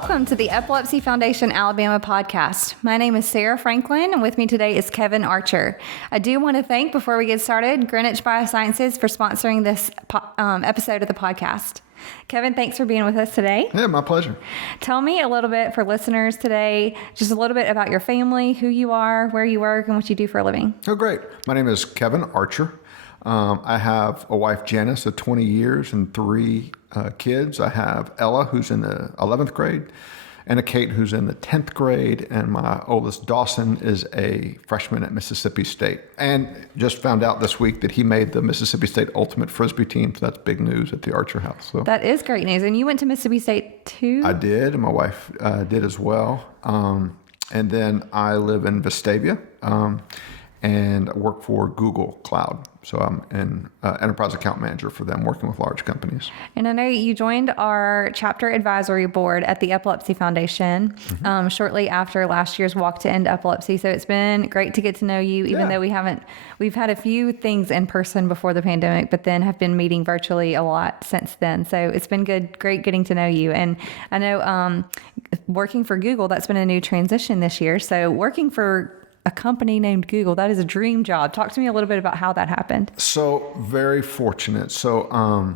Welcome to the Epilepsy Foundation Alabama podcast. My name is Sarah Franklin, and with me today is Kevin Archer. I do want to thank, before we get started, Greenwich Biosciences for sponsoring this episode of the podcast. Kevin, thanks for being with us today. Yeah, my pleasure. Tell me a little bit for listeners today, just a little bit about your family, who you are, where you work, and what you do for a living. Oh, great. My name is Kevin Archer. I have a wife, Janice, of 20 years and three kids. I have Ella, who's in the 11th grade, and a Kate, who's in the 10th grade. And my oldest, Dawson, is a freshman at Mississippi State. And just found out this week that he made the Mississippi State Ultimate Frisbee team. So that's big news at the Archer house. So that is great news. And you went to Mississippi State too? I did, and my wife did as well. And then I live in Vestavia. And I work for Google Cloud. So I'm an enterprise account manager for them, working with large companies. And I know you joined our chapter advisory board at the Epilepsy Foundation shortly after last year's Walk to End Epilepsy. So it's been great to get to know you, even though we've had a few things in person before the pandemic, but then have been meeting virtually a lot since then. So it's been great getting to know you. And I know working for Google, that's been a new transition this year. So working for a company named Google, that is a dream job. Talk to me a little bit about how that happened. So very fortunate. So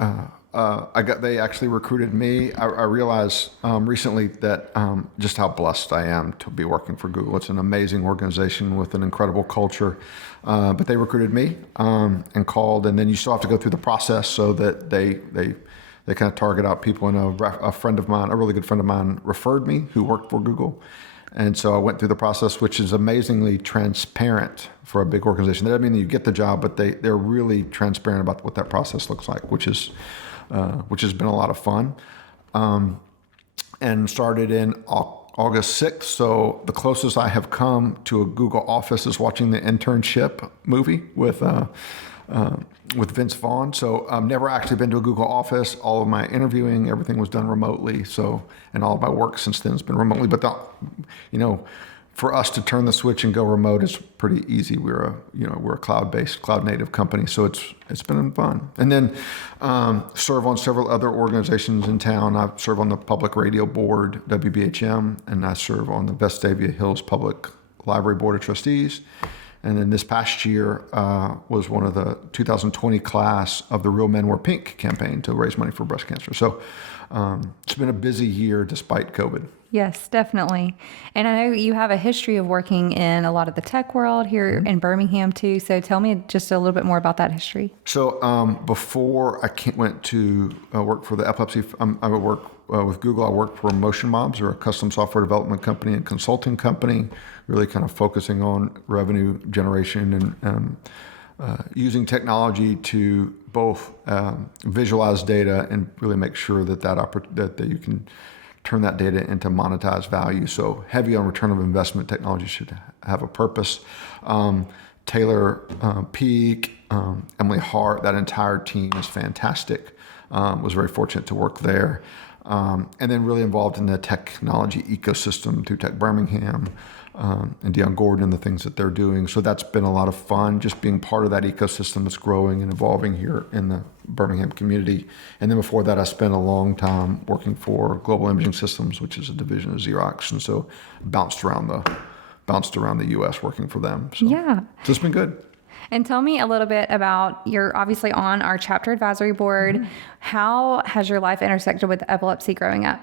they actually recruited me. I realized recently that just how blessed I am to be working for Google. It's an amazing organization with an incredible culture. But they recruited me and called, and then you still have to go through the process so that they kind of target out people. And a friend of mine, a really good friend of mine, referred me who worked for Google. And so I went through the process, which is amazingly transparent for a big organization. That doesn't mean that you get the job, but they're really transparent about what that process looks like, which has been a lot of fun. And started in August 6th. So the closest I have come to a Google office is watching the Internship movie with Vince Vaughn. So I've never actually been to a Google office. All of my interviewing, everything was done remotely. So, and all of my work since then has been remotely. But for us to turn the switch and go remote is pretty easy. We're a cloud-based, cloud-native company. So it's been fun. And then serve on several other organizations in town. I serve on the Public Radio Board, WBHM, and I serve on the Vestavia Hills Public Library Board of Trustees. And then this past year was one of the 2020 class of the Real Men Wear Pink campaign to raise money for breast cancer. So it's been a busy year despite COVID. Yes, definitely. And I know you have a history of working in a lot of the tech world here in Birmingham too. So tell me just a little bit more about that history. So before I went to work for the Epilepsy, I would work with Google. I worked for Motion Mobs, or a custom software development company and consulting company, really kind of focusing on revenue generation and using technology to both visualize data and really make sure that you can turn that data into monetized value. So heavy on return of investment. Technology should have a purpose. Taylor Peak, Emily Hart, that entire team is fantastic. Was very fortunate to work there. And then really involved in the technology ecosystem through Tech Birmingham and Dion Gordon and the things that they're doing. So that's been a lot of fun, just being part of that ecosystem that's growing and evolving here in the Birmingham community. And then before that, I spent a long time working for Global Imaging Systems, which is a division of Xerox. And so bounced around the U.S. working for them. So it's been good. And tell me a little bit about, you're obviously on our chapter advisory board. Mm-hmm. How has your life intersected with epilepsy growing up?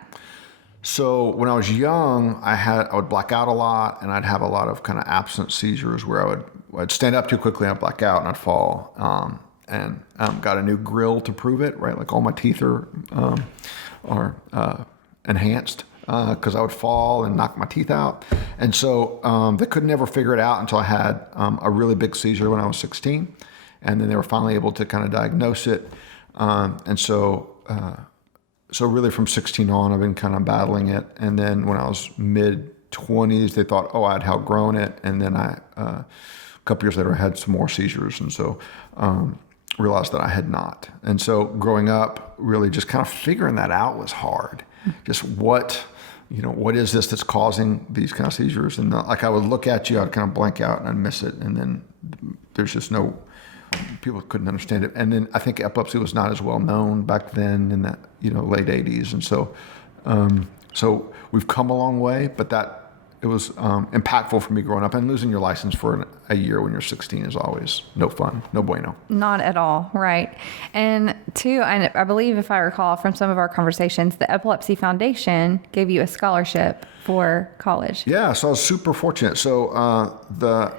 So when I was young, I would black out a lot, and I'd have a lot of kind of absent seizures where I'd stand up too quickly and I'd black out and I'd fall. And got a new grill to prove it, right? Like all my teeth are enhanced because I would fall and knock my teeth out. And so they could never figure it out until I had a really big seizure when I was 16. And then they were finally able to kind of diagnose it. So really from 16 on, I've been kind of battling it. And then when I was mid-20s, they thought, I'd outgrown it. And then a couple years later, I had some more seizures. And so realized that I had not. And so growing up, really just kind of figuring that out was hard. Just what is this that's causing these kind of seizures? And like I would look at you, I'd kind of blank out and I'd miss it. And then there's just people couldn't understand it. And then I think epilepsy was not as well known back then in that, late 80s. And so So we've come a long way, but it was impactful for me growing up. And losing your license for a year when you're 16 is always no fun, no bueno. Not at all, right. And two, I believe if I recall from some of our conversations, the Epilepsy Foundation gave you a scholarship for college. Yeah, so I was super fortunate. So the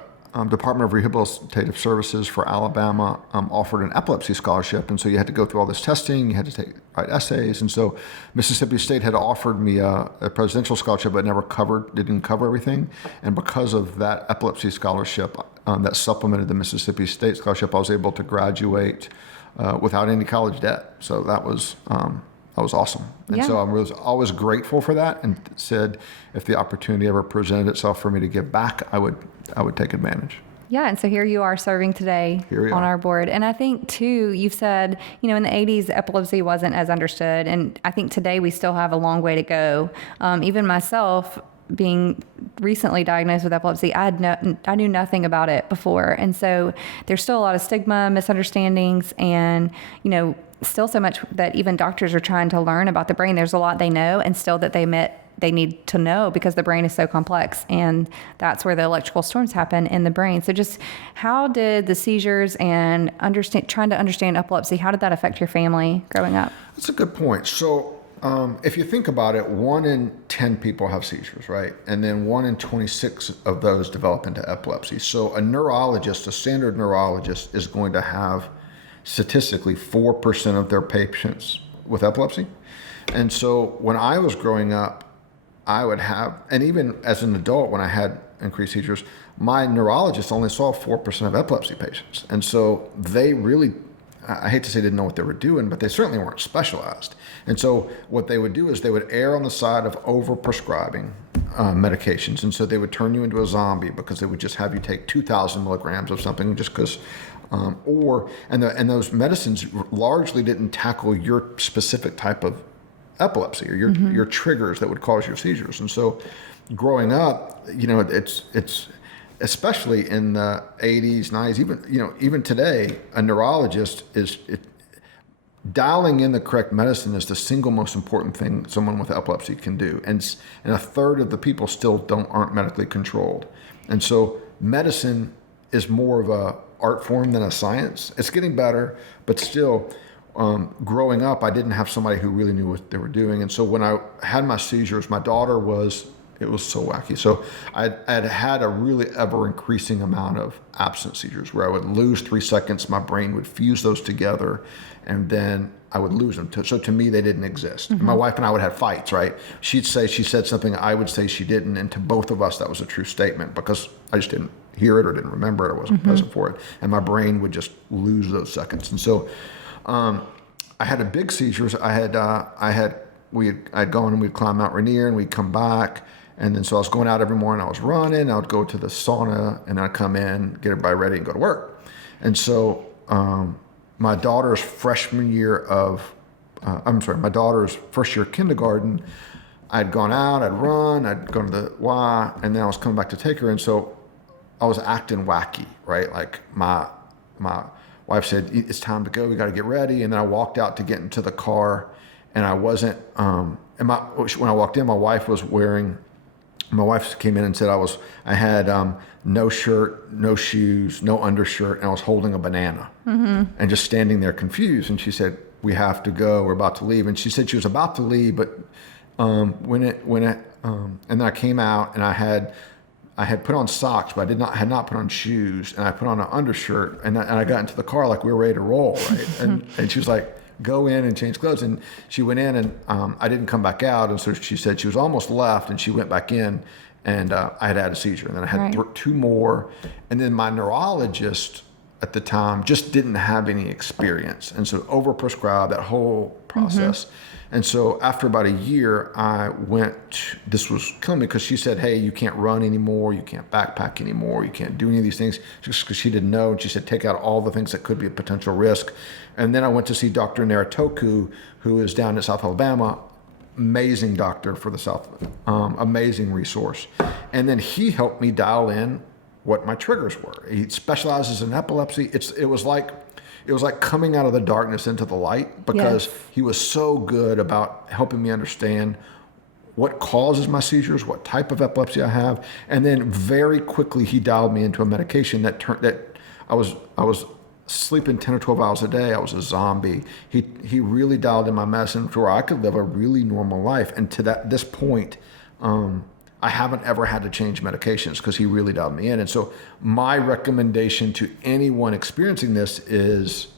Department of Rehabilitative Services for Alabama offered an epilepsy scholarship, and so you had to go through all this testing, you had to write essays, and so Mississippi State had offered me a presidential scholarship, but didn't cover everything, and because of that epilepsy scholarship that supplemented the Mississippi State scholarship, I was able to graduate without any college debt. So that was awesome. And so I was always grateful for that, and said if the opportunity ever presented itself for me to give back, I would take advantage. Yeah, and so here you are serving today on our board. And I think, too, you've said, in the 80s, epilepsy wasn't as understood. And I think today we still have a long way to go. Even myself, being recently diagnosed with epilepsy, I knew nothing about it before. And so there's still a lot of stigma, misunderstandings, and, still so much that even doctors are trying to learn about the brain. There's a lot they know, and still that they need to know because the brain is so complex, and that's where the electrical storms happen in the brain. So just how did the seizures and trying to understand epilepsy, how did that affect your family growing up? That's a good point. So if you think about it, 1 in 10 people have seizures, right? And then 1 in 26 of those develop into epilepsy. So a standard neurologist is going to have statistically 4% of their patients with epilepsy. And so when I was growing up, I would have, and even as an adult, when I had increased seizures, my neurologist only saw 4% of epilepsy patients. And so they really, I hate to say didn't know what they were doing, but they certainly weren't specialized. And so what they would do is they would err on the side of over-prescribing medications. And so they would turn you into a zombie because they would just have you take 2,000 milligrams of something just because, and those medicines largely didn't tackle your specific type of epilepsy or your triggers that would cause your seizures. And so growing up, it's especially in the 80s, 90s, even today, a neurologist dialing in the correct medicine is the single most important thing someone with epilepsy can do. And a third of the people still aren't medically controlled. And so medicine is more of a art form than a science. It's getting better, but still, growing up, I didn't have somebody who really knew what they were doing. And so when I had my seizures, my daughter it was so wacky. So I'd had a really ever increasing amount of absent seizures where I would lose 3 seconds, my brain would fuse those together, and then I would lose them. So to me, they didn't exist. Mm-hmm. My wife and I would have fights, right? She'd say she said something, I would say she didn't. And to both of us, that was a true statement because I just didn't hear it or didn't remember it or wasn't present for it. And my brain would just lose those seconds. And so I had a big seizures. I'd gone and we'd climb Mount Rainier and we'd come back. And then so I was going out every morning. I was running. I would go to the sauna and I'd come in, get everybody ready, and go to work. And so my daughter's my daughter's first year of kindergarten, I'd gone out, I'd run, I'd go to the Y, and then I was coming back to take her. And so I was acting wacky, right? Like my wife said, it's time to go, we got to get ready. And then I walked out to get into the car, and I wasn't, when I walked in, my wife came in and said I had no shirt, no shoes, no undershirt, and I was holding a banana and just standing there confused. And she said, we have to go, we're about to leave. And she said she was about to leave, but and then I came out and I had put on socks, but had not put on shoes, and I put on an undershirt, and I got into the car like we were ready to roll, right? and she was like, go in and change clothes. And she went in, and I didn't come back out. And so she said she was almost left, and she went back in, and I had a seizure. And then I had 2 more. And then my neurologist at the time just didn't have any experience. And so overprescribed that whole process. And so after about a year, this was killing me because she said, hey, you can't run anymore. You can't backpack anymore. You can't do any of these things, just because she didn't know. And she said, take out all the things that could be a potential risk. And then I went to see Dr. Naratoku, who is down in South Alabama. Amazing doctor for the South, amazing resource. And then he helped me dial in what my triggers were. He specializes in epilepsy. It was like coming out of the darkness into the light because he was so good about helping me understand what causes my seizures, what type of epilepsy I have, and then very quickly he dialed me into a medication that I was sleeping 10 or 12 hours a day. I was a zombie. He really dialed in my medicine to where I could live a really normal life. And to this point, I haven't ever had to change medications because he really dialed me in. And so my recommendation to anyone experiencing this is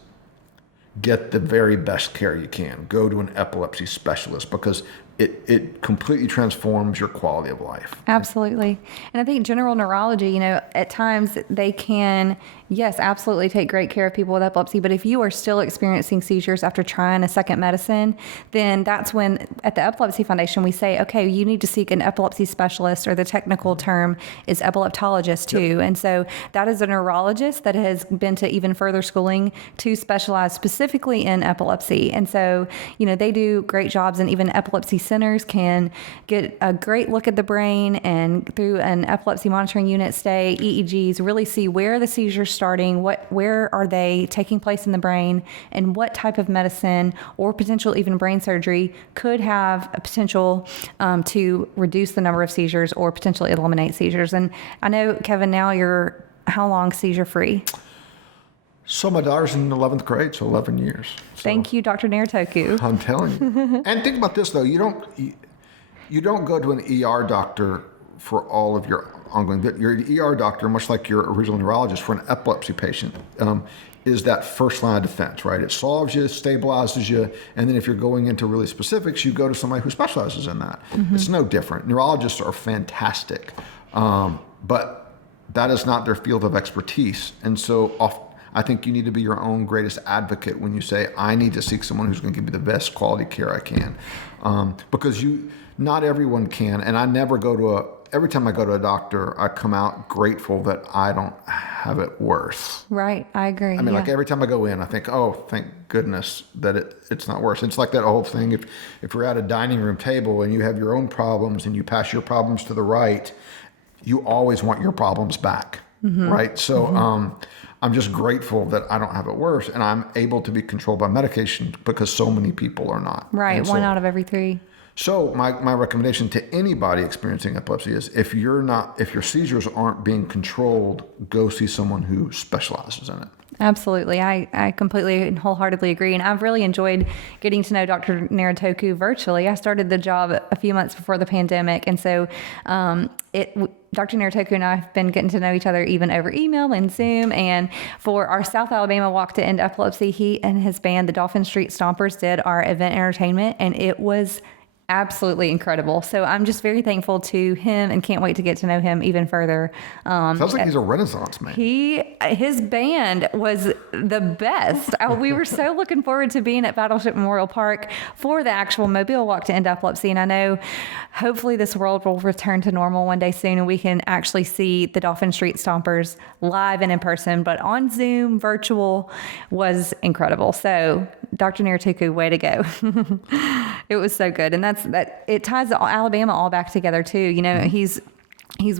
get the very best care you can. Go to an epilepsy specialist because it completely transforms your quality of life. Absolutely. And I think general neurology, at times they can, yes, absolutely take great care of people with epilepsy. But if you are still experiencing seizures after trying a second medicine, then that's when at the Epilepsy Foundation, we say, okay, you need to seek an epilepsy specialist, or the technical term is epileptologist too. Yep. And so that is a neurologist that has been to even further schooling to specialize specifically in epilepsy. And so, they do great jobs, and even epilepsy centers can get a great look at the brain, and through an epilepsy monitoring unit stay, EEGs, really see where the seizures starting, where are they taking place in the brain, and what type of medicine or potential even brain surgery could have a potential to reduce the number of seizures or potentially eliminate seizures. And I know, Kevin, now you're how long seizure free? So my daughter's in 11th grade, so 11 years. So thank you, Dr. Naritoku. I'm telling you. And think about this, though. You don't go to an ER doctor for all of your ongoing. Your ER doctor, much like your original neurologist for an epilepsy patient, is that first line of defense, right? It solves you, stabilizes you, and then if you're going into really specifics, you go to somebody who specializes in that. Mm-hmm. It's no different. Neurologists are fantastic, but that is not their field of expertise. And so I think you need to be your own greatest advocate when you say, I need to seek someone who's going to give me the best quality care I can. Because not everyone can. And I never every time I go to a doctor, I come out grateful that I don't have it worse. Right. I agree. I mean, like every time I go in, I think, oh, thank goodness that it's not worse. It's like that whole thing. If you're at a dining room table and you have your own problems and you pass your problems to the right, you always want your problems back. Mm-hmm. Right. So, I'm just grateful that I don't have it worse, and I'm able to be controlled by medication because so many people are not. Right, one out of every three. So my recommendation to anybody experiencing epilepsy is if your seizures aren't being controlled, go see someone who specializes in it. Absolutely. I completely and wholeheartedly agree. And I've really enjoyed getting to know Dr. Naritoku virtually. I started the job a few months before the pandemic. And so Dr. Naritoku and I have been getting to know each other even over email and Zoom. And for our South Alabama Walk to End Epilepsy, he and his band, the Dolphin Street Stompers, did our event entertainment. And it was absolutely incredible. So I'm just very thankful to him and can't wait to get to know him even further. Sounds like he's a Renaissance man. His band was the best. We were so looking forward to being at Battleship Memorial Park for the actual Mobile Walk to End Epilepsy. And I know hopefully this world will return to normal one day soon and we can actually see the Dolphin Street Stompers live and in person, but on Zoom, virtual was incredible. So Dr. Naritoku, way to go. It was so good. And it ties Alabama all back together too. He's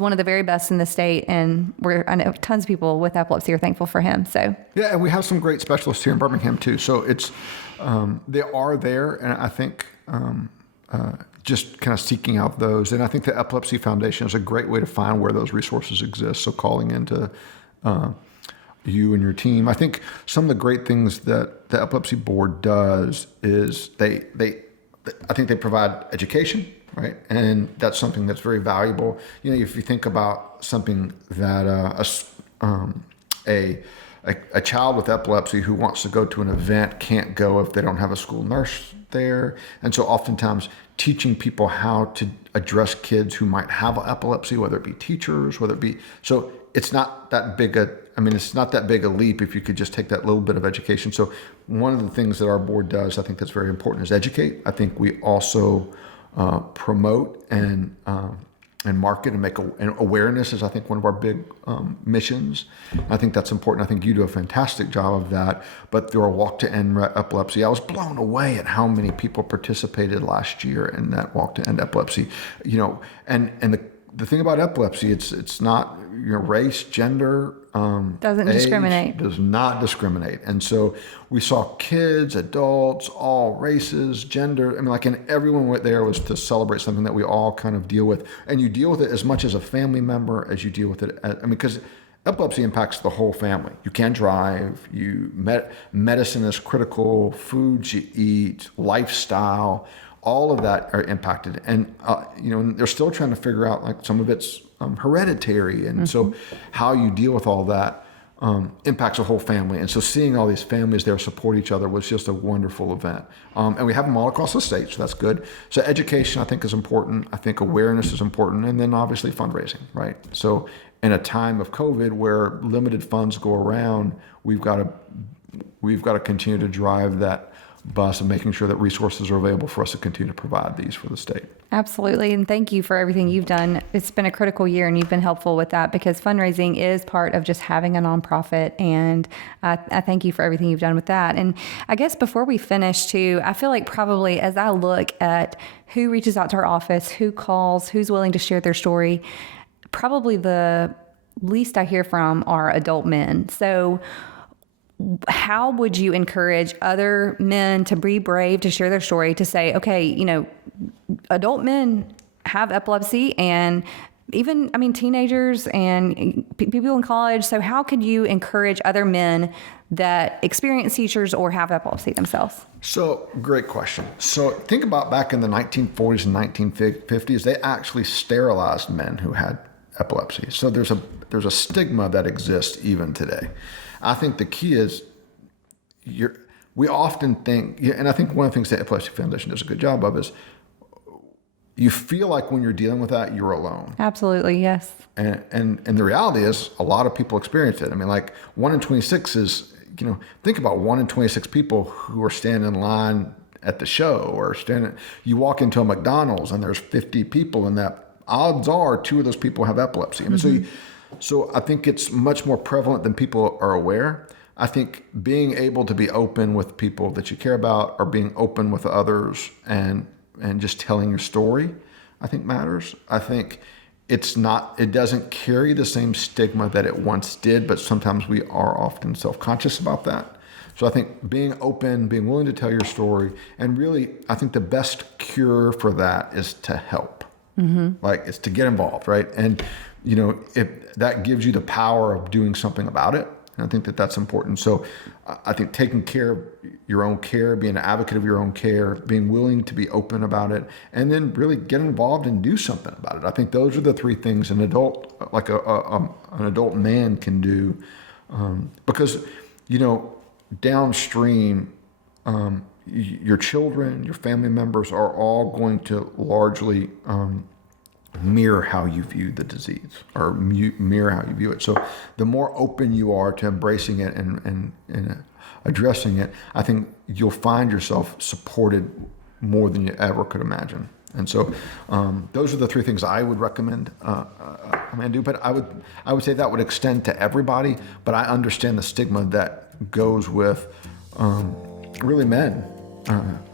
one of the very best in the state, and I know tons of people with epilepsy are thankful for him. So yeah, and we have some great specialists here in Birmingham too. So it's they are there, and I think just kind of seeking out those. And I think the Epilepsy Foundation is a great way to find where those resources exist. So calling into you and your team. I think some of the great things that the Epilepsy Board does is I think they provide education, right? And that's something that's very valuable. If you think about something that a child with epilepsy who wants to go to an event can't go if they don't have a school nurse there. And so oftentimes teaching people how to address kids who might have epilepsy, whether it be teachers, so it's not that big a leap if you could just take that little bit of education. So one of the things that our board does, I think that's very important, is educate. I think we also promote and market and make awareness is, I think, one of our big missions. I think that's important. I think you do a fantastic job of that. But through our Walk to End Epilepsy, I was blown away at how many people participated last year in that Walk to End Epilepsy. And the thing about epilepsy, it's not race, gender, Doesn't age, discriminate. does not discriminate. And so we saw kids, adults, all races, gender. I mean, and everyone went there was to celebrate something that we all kind of deal with. And you deal with it as much as a family member as you deal with it. Because epilepsy impacts the whole family. You can't drive. Medicine is critical. Foods you eat, lifestyle, all of that are impacted. And they're still trying to figure out some of it's hereditary, and so how you deal with all that impacts a whole family. And so seeing all these families there support each other was just a wonderful event. And we have them all across the state, so that's good. So education, I think, is important. I think awareness is important, and then obviously fundraising, right? So in a time of COVID where limited funds go around, we've got to continue to drive that bus and making sure that resources are available for us to continue to provide these for the state. Absolutely. And thank you for everything you've done. It's been a critical year and you've been helpful with that, because fundraising is part of just having a nonprofit. And I thank you for everything you've done with that. And I guess before we finish too, I feel like probably as I look at who reaches out to our office, who calls, who's willing to share their story, probably the least I hear from are adult men. So how would you encourage other men to be brave, to share their story, to say, okay, adult men have epilepsy, and even, teenagers and people in college. So how could you encourage other men that experience seizures or have epilepsy themselves? So great question. So think about back in the 1940s and 1950s, they actually sterilized men who had epilepsy. So there's a stigma that exists even today. I think the key is we often think, and I think one of the things the Epilepsy Foundation does a good job of is you feel like when you're dealing with that, you're alone. Absolutely, yes. And the reality is a lot of people experience it. 1 in 26 is, think about 1 in 26 people who are standing in line at the show, or you walk into a McDonald's and there's 50 people in that. Odds are 2 of those people have epilepsy. So I think it's much more prevalent than people are aware. I think being able to be open with people that you care about, or being open with others and just telling your story, I think matters. I think it doesn't carry the same stigma that it once did, but sometimes we are often self-conscious about that. So I think being open, being willing to tell your story, and really, I think the best cure for that is to help. It's to get involved, right? And if that gives you the power of doing something about it, and I think that that's important. So I think taking care of your own care, being an advocate of your own care, being willing to be open about it, and then really get involved and do something about it. I think those are the 3 things an adult, an adult man, can do, because downstream, your children, your family members are all going to largely mirror how you view the disease, or mirror how you view it. So the more open you are to embracing it and addressing it, I think you'll find yourself supported more than you ever could imagine. And so those are the 3 things I would recommend a man do. But I would say that would extend to everybody, but I understand the stigma that goes with really men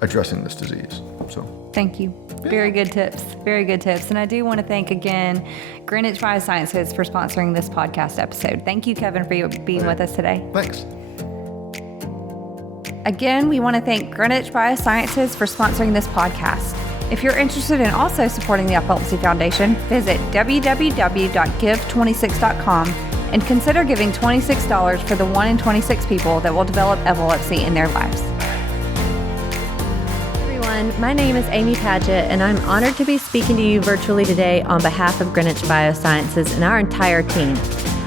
addressing this disease. So thank you. Very good tips. Very good tips. And I do want to thank again Greenwich Biosciences for sponsoring this podcast episode. Thank you, Kevin, for being with us today. Thanks. Again, we want to thank Greenwich Biosciences for sponsoring this podcast. If you're interested in also supporting the Epilepsy Foundation, visit www.give26.com and consider giving $26 for the 1 in 26 people that will develop epilepsy in their lives. My name is Amy Padgett, and I'm honored to be speaking to you virtually today on behalf of Greenwich Biosciences and our entire team.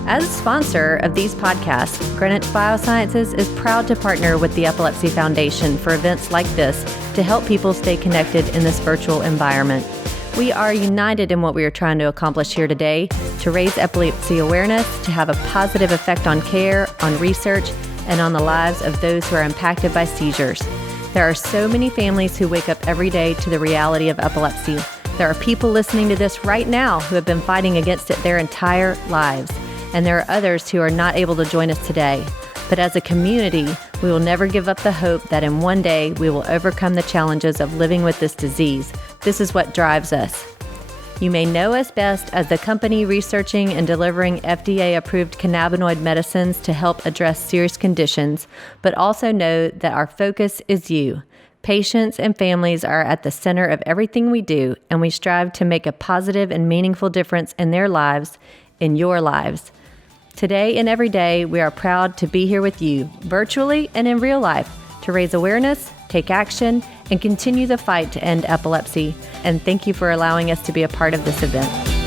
As a sponsor of these podcasts, Greenwich Biosciences is proud to partner with the Epilepsy Foundation for events like this to help people stay connected in this virtual environment. We are united in what we are trying to accomplish here today, to raise epilepsy awareness, to have a positive effect on care, on research, and on the lives of those who are impacted by seizures. There are so many families who wake up every day to the reality of epilepsy. There are people listening to this right now who have been fighting against it their entire lives. And there are others who are not able to join us today. But as a community, we will never give up the hope that in one day we will overcome the challenges of living with this disease. This is what drives us. You may know us best as the company researching and delivering FDA-approved cannabinoid medicines to help address serious conditions, but also know that our focus is you. Patients and families are at the center of everything we do, and we strive to make a positive and meaningful difference in their lives, in your lives. Today and every day, we are proud to be here with you, virtually and in real life, to raise awareness, take action, and continue the fight to end epilepsy. And thank you for allowing us to be a part of this event.